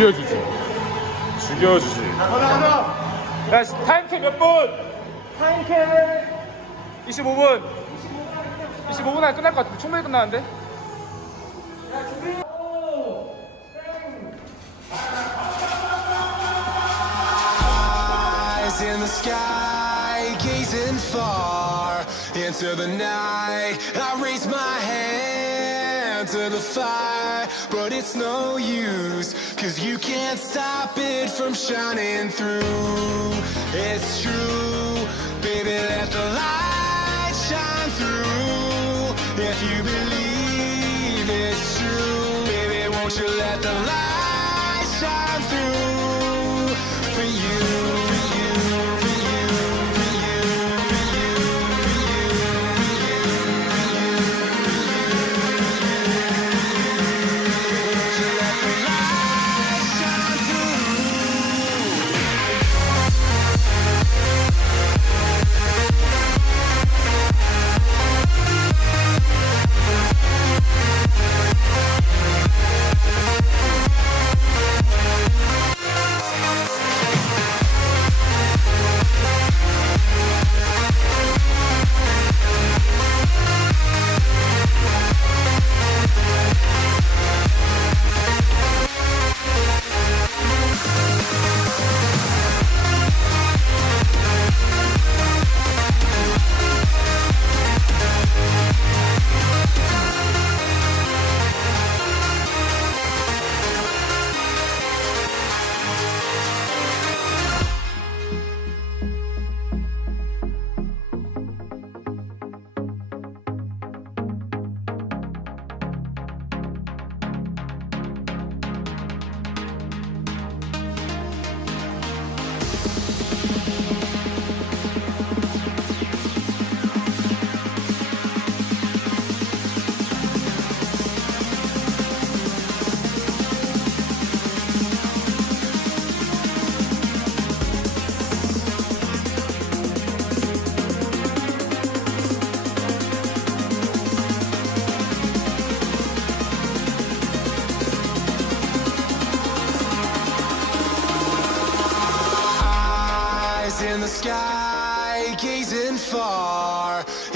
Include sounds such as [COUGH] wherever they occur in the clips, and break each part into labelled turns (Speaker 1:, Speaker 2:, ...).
Speaker 1: 죽여주지. 죽여주지. 야, 씨, 타임캡 몇 분? 타임캡 25분. 25분 안에 끝날 것 같은데 충분히 끝나는데?
Speaker 2: eyes in the sky, gazing far into the night. I raise my hand to the fire, but it's no use, cause you can't stop it from shining through. It's true,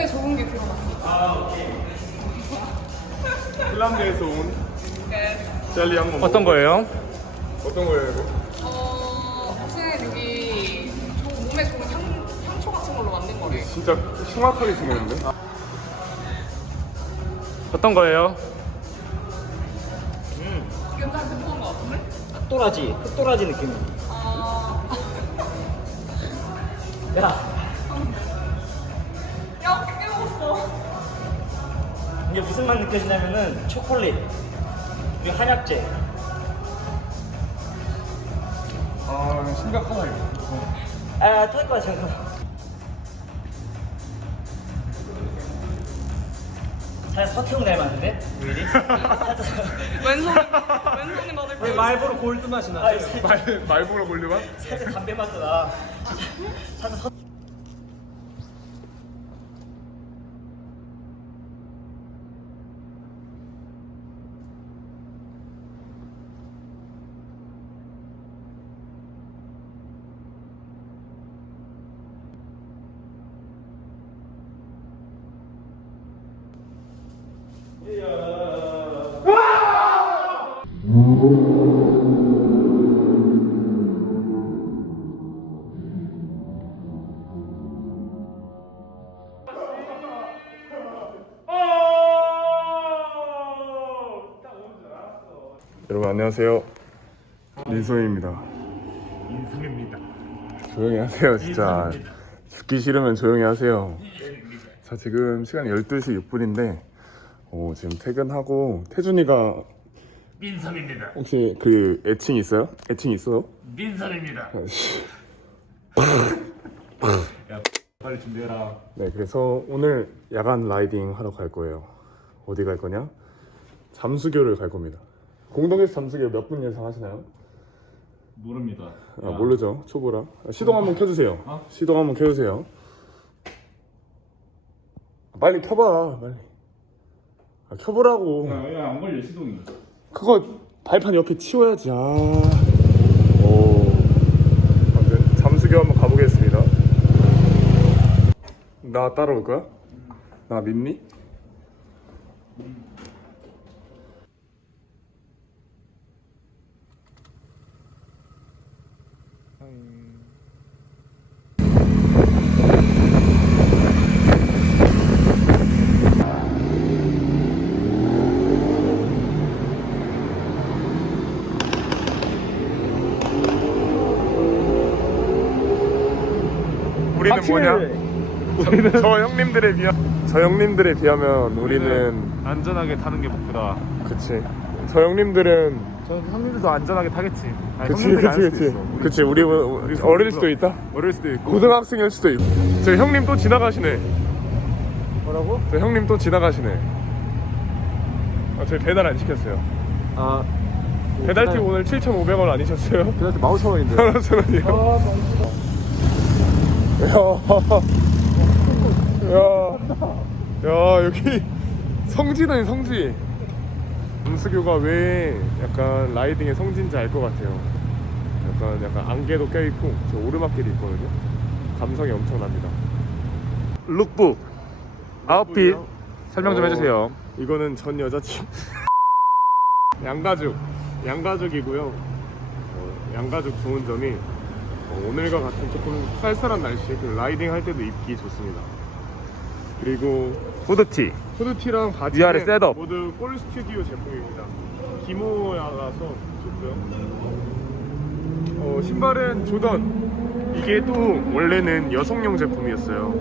Speaker 3: 몸에 좋은 게 들어갔어.
Speaker 1: 핀란드에서 온
Speaker 3: 네.
Speaker 1: 젤리 한 번
Speaker 4: 어떤 거예요?
Speaker 1: 어떤 거예요 이거?
Speaker 3: 어, 무슨 여기 좀 몸에 좋은 향, 향초 같은 걸로 만든 거래.
Speaker 1: 진짜 흉악하게 생겼는데?
Speaker 5: 어떤 거예요?
Speaker 3: 괜찮게 뽑은 거 같은데?
Speaker 6: 흑도라지, 흑도라지 느낌.
Speaker 3: 아.
Speaker 6: 야,
Speaker 3: 야,
Speaker 6: 이게 무슨 맛 느껴지냐면은 초콜릿 그리고 한약재.
Speaker 1: 아 심각하다 이거.
Speaker 6: 아, 터질 거야 잠깐. 잘 서태웅 닮았는데? 우일이?
Speaker 3: 왼손, 왼손이 받을
Speaker 6: 왜 [LAUGHS] 말보로 골드 맛이 나? 아,
Speaker 1: 말 말보로 몰려만?
Speaker 6: 살짝 담배 맛도 나. 살짝 서...
Speaker 1: 여러분 안녕하세요. 민소입니다.
Speaker 6: 인삼입니다.
Speaker 1: 조용히 하세요 진짜. 죽기 싫으면 조용히 하세요. 자 지금 시간이 12시 6분인데 오, 지금 퇴근하고 태준이가
Speaker 6: 민삼입니다.
Speaker 1: 혹시 그 애칭 있어요? 애칭 있어요?
Speaker 6: 민삼입니다.
Speaker 1: 아이씨.
Speaker 6: 빨리 준비해라.
Speaker 1: 네, 그래서 오늘 야간 라이딩 하러 갈 거예요. 어디 갈 거냐? 잠수교를 갈 겁니다. 공동에서 잠수교 몇 분 예상하시나요?
Speaker 6: 모릅니다.
Speaker 1: 아, 모르죠. 초보라. 아, 시동 한번 켜주세요. 시동 한번 켜주세요. 빨리 켜봐, 빨리. 아, 켜보라고.
Speaker 6: 야안 걸려 시동이.
Speaker 1: 그거 발판 옆에 치워야지. 아. 오. 아무튼 잠수교 한번 가보겠습니다. 나 따라올 거야? 나 믿니? 우리는 뭐냐? 저 형님들에 비하 저 형님들에 비하면 우리는
Speaker 5: 안전하게 타는 게 목표다.
Speaker 1: 그치. 저 형님들은
Speaker 5: 저 형님들도 안전하게 타겠지. 아니,
Speaker 1: 그치
Speaker 5: 형님들이
Speaker 1: 그치
Speaker 5: 알 수도
Speaker 1: 그치
Speaker 5: 있어. 우리
Speaker 1: 그치 우리 뭐 어릴 수도 있다.
Speaker 5: 어릴 수도 있고.
Speaker 1: 고등학생일 수도 있고. 저 형님 또 지나가시네.
Speaker 6: 뭐라고?
Speaker 1: 저 형님 또 지나가시네. 아, 저희 배달 안 시켰어요.
Speaker 5: 아
Speaker 1: 배달티 오늘 7,500원 아니셨어요?
Speaker 5: 그래도 마우천 원인데. [LAUGHS]
Speaker 1: 1,000원이요. 야, 야, 야, 여기 성지네 성지. 잠수교가 왜 약간 라이딩의 성지인지 알 것 같아요. 약간 약간 안개도 껴 있고 저 오르막길이 있거든요. 감성이 엄청납니다.
Speaker 5: 룩북 아웃핏? 설명 좀
Speaker 1: 어,
Speaker 5: 해주세요.
Speaker 1: 이거는 전 여자친 [LAUGHS] 양가죽 양가죽이고요 어, 양가죽 좋은 점이 어, 오늘과 같은 조금 쌀쌀한 날씨에 그 라이딩 할 때도 입기 좋습니다 그리고
Speaker 5: 후드티.
Speaker 1: 후드티랑 바지는
Speaker 5: 위아래 셋업.
Speaker 1: 모두 꼴 스튜디오 제품입니다 기모야라서 좋고요 어, 신발은 조던 이게 또 원래는 여성용 제품이었어요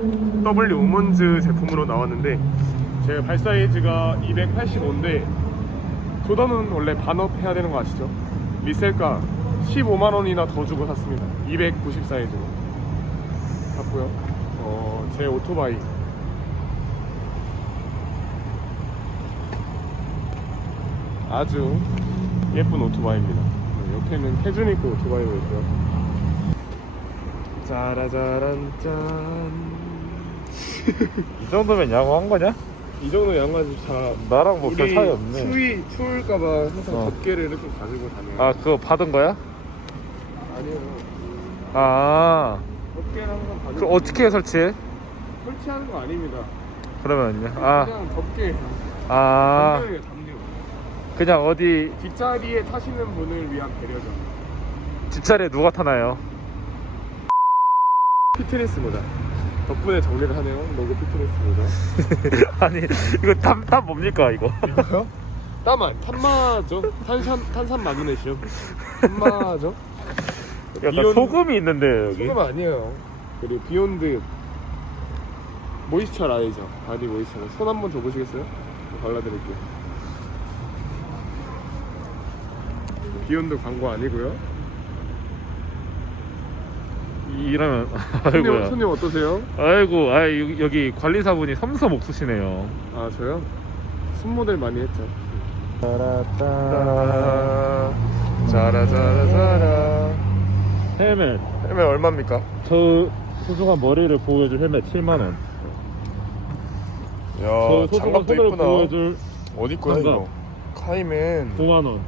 Speaker 1: W 우먼즈 제품으로 나왔는데 제 발 사이즈가 285인데 조던은 원래 반업 해야 되는 거 아시죠? 리셀가 15만 원이나 더 주고 샀습니다 290 사이즈로 샀고요 어, 제 오토바이 아주 예쁜 오토바이입니다. 네, 옆에는 거 오토바이가 있고요. 짜라짜란 짠. [LAUGHS]
Speaker 5: 이 정도면 양호한 거냐?
Speaker 1: 이 정도 양아지 다
Speaker 5: 나랑 뭐 별
Speaker 1: 우리
Speaker 5: 차이 없네.
Speaker 1: 추위 추울까봐 항상
Speaker 5: 어.
Speaker 1: 덮개를 이렇게 가지고 다녀요.
Speaker 5: 아 그거 받은 거야?
Speaker 1: 아니요.
Speaker 5: 아
Speaker 1: 덮개를 항상 가지고.
Speaker 5: 그럼 어떻게 설치해?
Speaker 1: 설치하는 거 아닙니다.
Speaker 5: 그러면요. 아
Speaker 1: 그냥 덮개.
Speaker 5: 아,
Speaker 1: 담요예요, 담요.
Speaker 5: 그냥 어디
Speaker 1: 뒷자리에 타시는 분을 위한 배려죠.
Speaker 5: 뒷자리에 누가 타나요?
Speaker 1: 피트니스 모자. 덕분에 정리를 하네요. 로고 피트니스 모자. [LAUGHS]
Speaker 5: 아니 이거 탑, 탑 뭡니까 이거?
Speaker 1: 이거요? 땀안 탄마죠. 탄산 탄산 마그네슘. 탄마죠.
Speaker 5: 약간
Speaker 1: 이온-
Speaker 5: 소금이 있는데 여기
Speaker 1: 소금 아니에요. 그리고 비욘드 모이스처 라이저 바디 모이스처. 손 한 번 줘보시겠어요? 발라드릴게요. 비욘드 광고 아니고요.
Speaker 5: 이러면 [LAUGHS]
Speaker 1: 손님,
Speaker 5: 아이고야
Speaker 1: 손님 어떠세요?
Speaker 5: 아이고 아 여기, 여기 관리사분이 섬섬 옥수시네요
Speaker 1: 아 저요? 순 모델 많이 했죠.
Speaker 5: 짜라따
Speaker 1: 짜라짜라짜라.
Speaker 5: 헬멧
Speaker 1: 헬멧 얼마입니까?
Speaker 5: 저 소중한 머리를 보호해줄 헬멧 7만원
Speaker 1: 야
Speaker 5: 저 소중한
Speaker 1: 장갑도
Speaker 5: 손을
Speaker 1: 이쁘나.
Speaker 5: 보호해줄
Speaker 1: 어디 거야
Speaker 5: 장갑.
Speaker 1: 이거? 카이맨.
Speaker 5: 9만원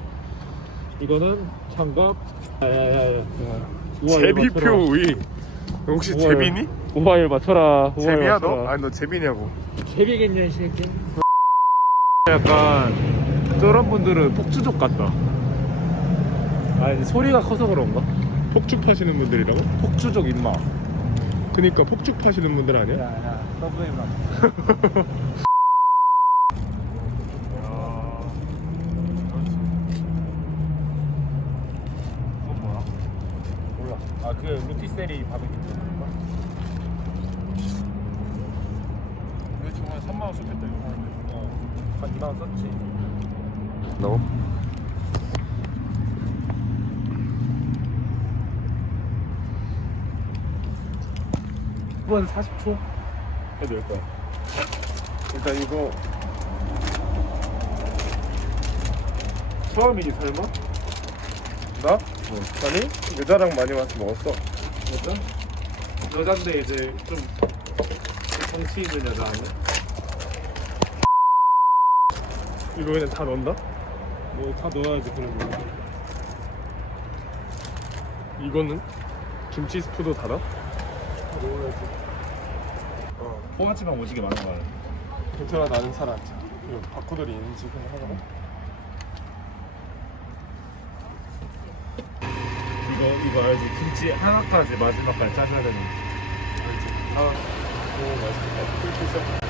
Speaker 5: 이거는 장갑 야야야야
Speaker 1: 제비표 의. 혹시
Speaker 5: 우와.
Speaker 1: 제비니?
Speaker 5: 우와일 맞춰라 우와일
Speaker 1: 제비야
Speaker 5: 맞춰라.
Speaker 1: 너? 아니 너 제비냐고.
Speaker 5: 제비겠냐 이 새끼 약간 저런 분들은 폭주족 같다 아니 소리가 커서 그런가?
Speaker 1: 폭죽 파시는 분들이라고?
Speaker 5: 폭주족 임마
Speaker 1: 그니까 폭죽 파시는 분들 아니야?
Speaker 6: 야야 서브웨이만
Speaker 5: 몰라 아그 루티세리 바베큐
Speaker 1: 근데 정말 3만 원 썼겠다 이거.
Speaker 5: 한 2만원 썼지
Speaker 1: 너?
Speaker 5: 한 40초 해도 될 거야
Speaker 1: 일단 이거
Speaker 5: 처음이지 설마?
Speaker 1: 나? 아니 여자랑 많이 와서 먹었어.
Speaker 5: 여자? 여잔데 이제 좀 정치 있는 여자 아니야?
Speaker 1: 이거 그냥 다 넣는다?
Speaker 5: 뭐 다 넣어야지 그러면
Speaker 1: 이거는 김치 스프도 달아?
Speaker 5: 포가치방 오지게 많은 거야
Speaker 1: 괜찮아 나는 살안 차. 이거 바코드리 인지 그냥 하나.
Speaker 5: 이거 이거 알지? 김치 하나까지 마지막까지 짜줘야 되는
Speaker 1: 알지? 아, 오 맛있겠다. 꿀 피자.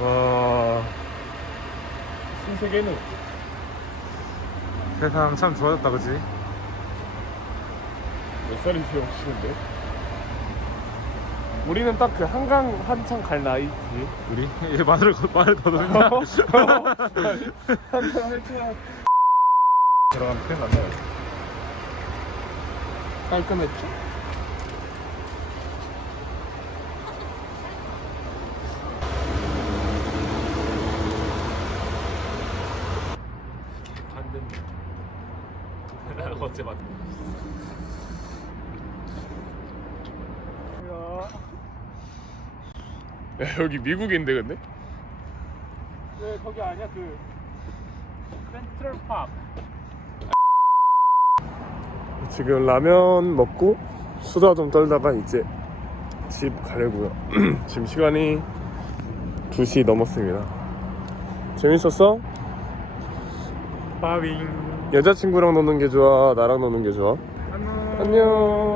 Speaker 5: 와
Speaker 1: 신세계는
Speaker 5: 세상 참 좋아졌다 그지?
Speaker 1: 몇 살이세요 혹시는데? 우리는 딱 그 한강 한창 갈 나이지.
Speaker 5: 우리? 얘 [LAUGHS] 말을 거- 말을 더듬냐? [LAUGHS]
Speaker 1: 한창 한창
Speaker 5: 들어가면 큰일 난다
Speaker 1: 깔끔했죠?
Speaker 5: 반대 어째 맞
Speaker 1: 야 여기 미국인데 근데?
Speaker 5: 네 거기 아니야 그 센트럴 파크
Speaker 1: 지금 라면 먹고 수다 좀 떨다가 이제 집 가려고요. [CLEARS THROAT] 지금 시간이 2시 넘었습니다. 재밌었어?
Speaker 5: 빠윙
Speaker 1: 여자친구랑 노는 게 좋아? 나랑 노는 게 좋아?
Speaker 5: 안녕
Speaker 1: 안녕.